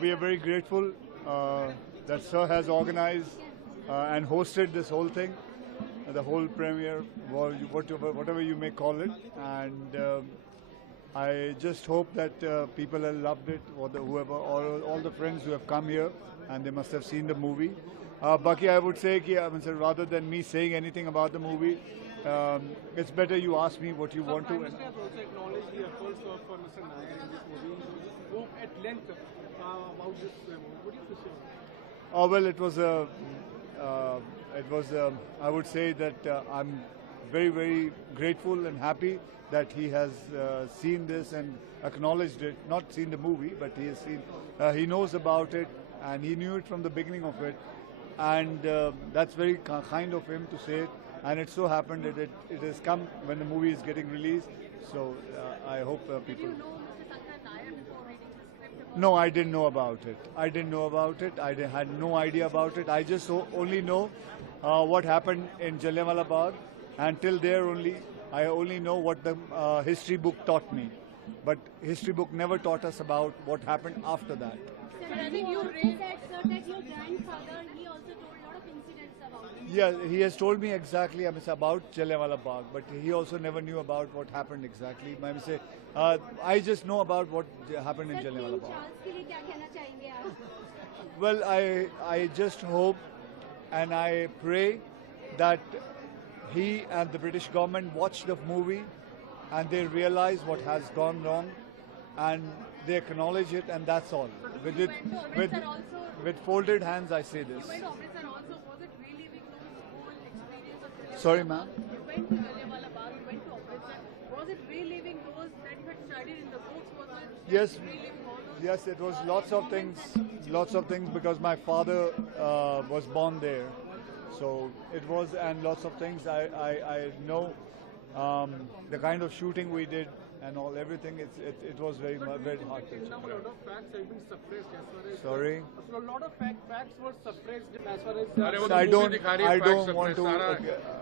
We are very grateful that Sir has organized and hosted this whole thing, the whole premiere, whatever you may call it. And I just hope that people have loved it, or all the friends who have come here, and they must have seen the movie. Baki, I would say, sir, rather than me saying anything about the movie, it's better you ask me what you want to. Prime Minister has also acknowledged the efforts of Mr. Nair in this movie. He spoke at length about this. What do you have to say? Oh well, I would say that I'm very, very grateful and happy that he has seen this and acknowledged it. Not seen the movie, but he has seen. He knows about it, and he knew it from the beginning of it. And that's very kind of him to say it. And it so happened that it has come when the movie is getting released. So I hope people. Did you know Mr. Shankar Nair before reading the script? No, I didn't know about it. I didn't know about it. Had no idea about it. I just only know what happened in Jallianwala Bagh, and till there only, I only know what the history book taught me. But history book never taught us about what happened after that. Sir, I think you raised that, sir, that your grandfather, he also told a lot of incidents about it. Yeah, he has told me exactly about Jallianwala Bagh, but he also never knew about what happened exactly. I just know about what happened in Sir, Jallianwala King Bagh. Charles के लिए क्या कहना चाहेंगे आप? Well, I just hope and I pray that he and the British government watch the movie and they realize what has gone wrong and they acknowledge it, and that's all. With folded hands, I say this. You went to Amritsar also. Was it reliving those whole experience of Jallianwala? Sorry, ma'am. You went to Jallianwala Bagh, you went to Amritsar. Was it reliving those that you had studied in the books? Was it Yes. reliving all those? Yes, it was lots of things because my father was born there. So it was, and lots of things I know, the kind of shooting we did and everything, it was very hard to A lot of facts have been suppressed as far as. Sorry? So a lot of facts were suppressed as far as. I don't want to.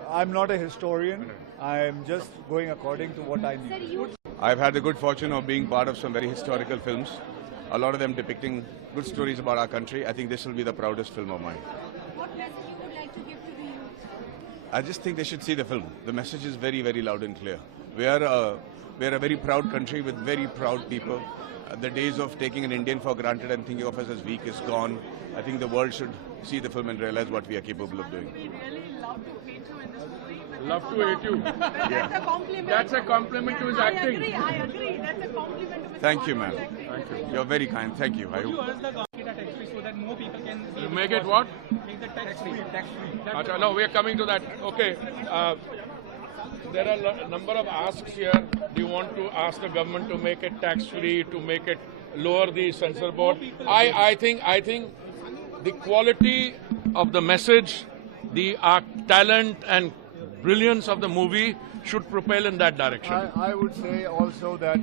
I'm not a historian. I'm just going according to what I Sir, knew. you I've had the good fortune of being part of some very historical films, a lot of them depicting good stories about our country. I think this will be the proudest film of mine. what message you would like to give to the youth? I just think they should see the film. The message is very, very loud and clear. We are a very proud country with very proud people. The days of taking an Indian for granted and thinking of us as weak is gone. I think the world should see the film and realize what we are capable of doing. We really love to hate you in this movie. Love to hate you. That's a compliment. That's a compliment to his acting. I agree. That's a compliment to Mr. Thank you, ma'am. Thank you. You're very kind. Thank you. I hope. So that more people can Make it what? make the tax free. Achha, no, we are coming to that. Okay. There are a number of asks here. Do you want to ask the government to make it tax-free, to make it lower the censor board? I think the quality of the message, the talent and brilliance of the movie should propel in that direction. I would say also that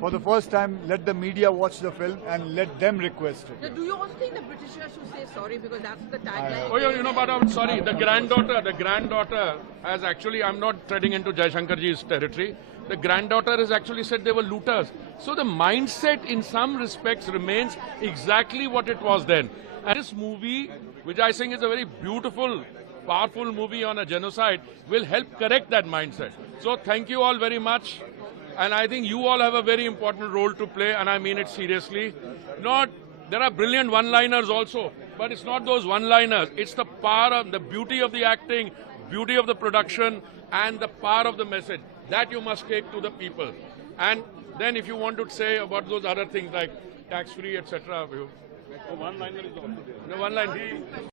for the first time, let the media watch the film and let them request it. Do you also think the Britishers should say sorry, because that's the tagline? Oh, you know, but I'm sorry, the granddaughter has actually, I'm not treading into Jaishankarji's territory. The granddaughter has actually said they were looters. So the mindset in some respects remains exactly what it was then. And this movie, which I think is a very beautiful, powerful movie on a genocide, will help correct that mindset. So thank you all very much. And I think you all have a very important role to play, and I mean it seriously. There are brilliant one-liners also, but it's not those one-liners. It's the power of the beauty of the acting, beauty of the production, and the power of the message. That you must take to the people. And then if you want to say about those other things like tax-free, etc. One-liner is also there. No, one-line.